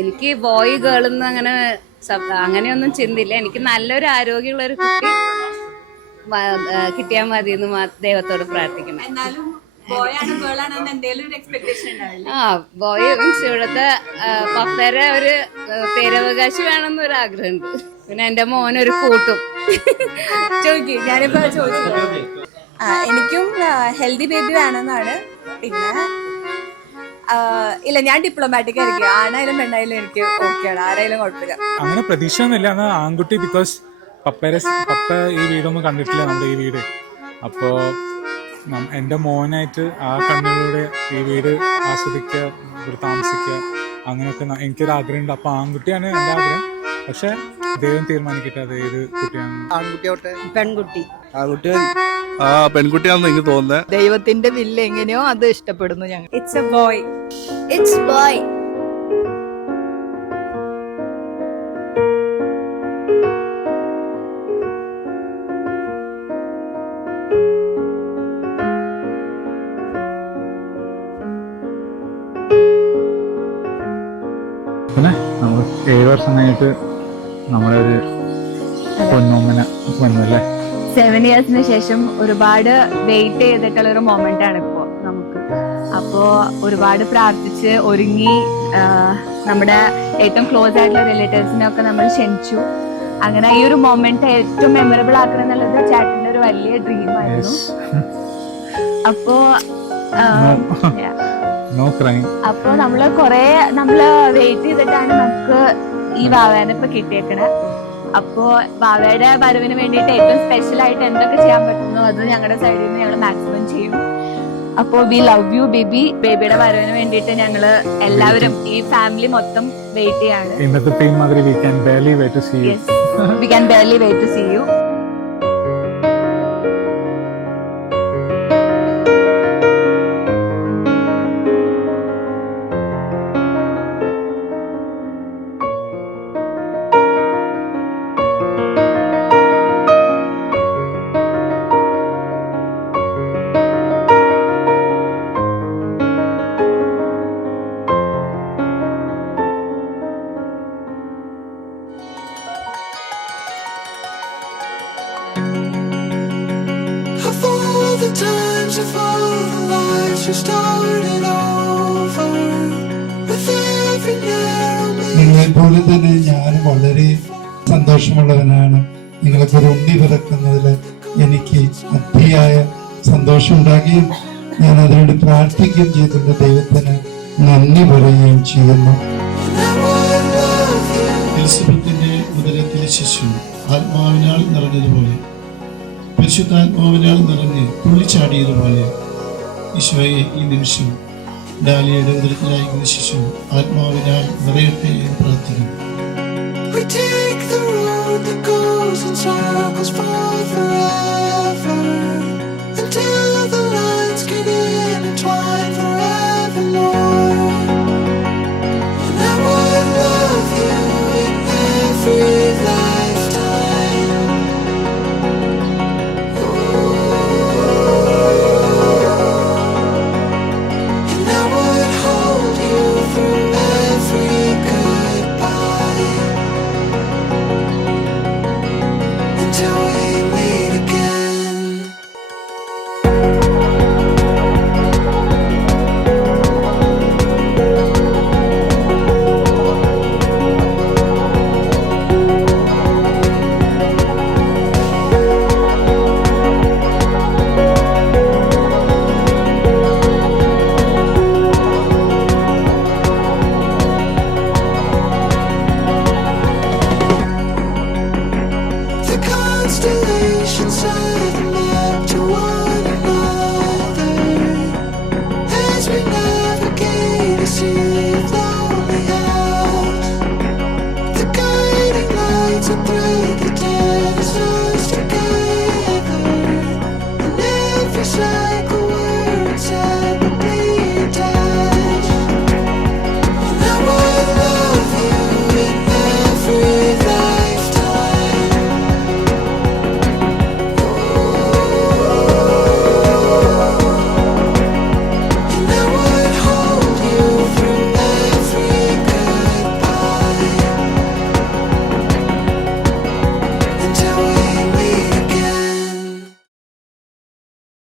എനിക്ക് ബോയ് ഗേളെന്ന് അങ്ങനെയൊന്നും ചിന്തില്ല. എനിക്ക് നല്ലൊരു ആരോഗ്യമുള്ള ഒരു കുട്ടി കിട്ടിയാൽ മതി എന്ന് ദൈവത്തോട് പ്രാർത്ഥിക്കണം. ആ ബോയ് മീൻസ് ഇവിടുത്തെ പപ്പേരെ ഒരു പേരവകാശി വേണമെന്നൊരു ആഗ്രഹമുണ്ട്. പിന്നെ എന്റെ മോനൊരു കൂട്ടും ചോദിക്കും. ഞാനിപ്പോ ചോദിച്ചു എനിക്കും ഹെൽത്തി ബേബി വേണമെന്നാണ്. പിന്നെ ഇല്ല, ഞാൻ ഡിപ്ലോമാറ്റിക് ആയിരിക്കും. ആണായാലും പെണ്ണായാലും എനിക്ക് ഓക്കെയാണ്, ആരായാലും കുഴപ്പമില്ല. അങ്ങനെ പ്രതീക്ഷ ഒന്നുമില്ല. എന്നാൽ ആൺകുട്ടി ബിക്കോസ് പപ്പ ഈ വീടൊന്നും കണ്ടിട്ടില്ല, നമ്മുടെ ഈ വീട്. അപ്പോൾ എൻ്റെ മോനായിട്ട് ആ കണ്ണിലൂടെ ഈ വീട് ആസ്വദിക്കുക, ഇവിടെ താമസിക്കുക, അങ്ങനെയൊക്കെ എനിക്കൊരു ആഗ്രഹമുണ്ട്. അപ്പോൾ ആൺകുട്ടിയാണ് എൻ്റെ ആഗ്രഹം. പക്ഷെ ദൈവം തീരുമാനിക്കട്ടെ അത് ഏത് കുട്ടിയാണ്. ആൺകുട്ടിയോട്ടെ പെൺകുട്ടി. ആൺകുട്ടി പെൺകുട്ടിയാണെന്ന് എനിക്ക് തോന്നുന്നത്. ദൈവത്തിന്റെ വില്ല് എങ്ങനെയോ അത് ഇഷ്ടപ്പെടുന്നു ഞങ്ങൾ. It's A boy. It's boy. പിന്നെ നമ്മൾ 7 വർഷം കഴിഞ്ഞിട്ട് നമ്മളെ ഒരു പൊന്നോമന വന്നല്ലേ. 7 ഇയേഴ്സിന് ശേഷം ഒരുപാട് വെയിറ്റ് ചെയ്തിട്ടുള്ള ഒരു മൊമെന്റ് ആണ് ഇപ്പോ നമുക്ക്. അപ്പോ ഒരുപാട് പ്രാർത്ഥിച്ച് ഒരുങ്ങി നമ്മുടെ ഏറ്റവും ക്ലോസ് ആയിട്ടുള്ള റിലേറ്റീവ്സിനൊക്കെ നമ്മൾ ക്ഷണിച്ചു. അങ്ങനെ ഈ ഒരു മൊമെന്റ് ഏറ്റവും മെമ്മറബിൾ ആക്കണം എന്നുള്ളത് ചേട്ടന്റെ ഒരു വലിയ ഡ്രീം ആയിരുന്നു. അപ്പോ അപ്പൊ നമ്മള് വെയിറ്റ് ചെയ്തിട്ടാണ് നമുക്ക് ഈ വാവേനെ ഇപ്പൊ കിട്ടിയേക്കണേ. അപ്പോ വാവയുടെ വരവിന് വേണ്ടിയിട്ട് ഏറ്റവും സ്പെഷ്യൽ ആയിട്ട് എന്തൊക്കെ ചെയ്യാൻ പറ്റുന്നു അത് ഞങ്ങളുടെ സൈഡിൽ നിന്ന് ഞങ്ങൾ മാക്സിമം ചെയ്യും. അപ്പോ വി ലവ് യു ബേബി. ബേബിയുടെ വരവിന് വേണ്ടിയിട്ട് ഞങ്ങള് എല്ലാവരും ഈ ഫാമിലി മൊത്തം വെയിറ്റ് ചെയ്യാണ്. we can barely wait to see you. Yes, we can barely wait to see you. നിങ്ങളെപ്പോലെ തന്നെ ഞാനും വളരെ സന്തോഷമുള്ളവനാണ്. നിങ്ങൾക്ക് ഒരു ഉണ്ണി പിറക്കുന്നതിൽ എനിക്ക് അതിയായ സന്തോഷമുണ്ടാകുകയും ഞാൻ അതിനുവേണ്ടി പ്രാർത്ഥിക്കുകയും ചെയ്തിട്ടുണ്ട്. ദൈവത്തിന് നന്ദി പറയുകയും ചെയ്യുന്നു. എലിസബത്തിന്റെ ഉദരത്തിലെ ശിശു ആത്മാവിനാൽ നിറഞ്ഞതുപോലെ, പരിശുദ്ധാത്മാവിനാൽ നിറഞ്ഞ് തുള്ളിച്ചാടിയതുപോലെ ഈശോയെ ഈ നിമിഷം ഡാലിയുടെ ഉദരത്തിലായിരിക്കുന്ന ശിശു ആത്മാവിനാൽ നിറയട്ടെ എന്ന് പ്രാർത്ഥിക്കുന്നു. We take the road that goes in circles far forever until the lines get intertwined.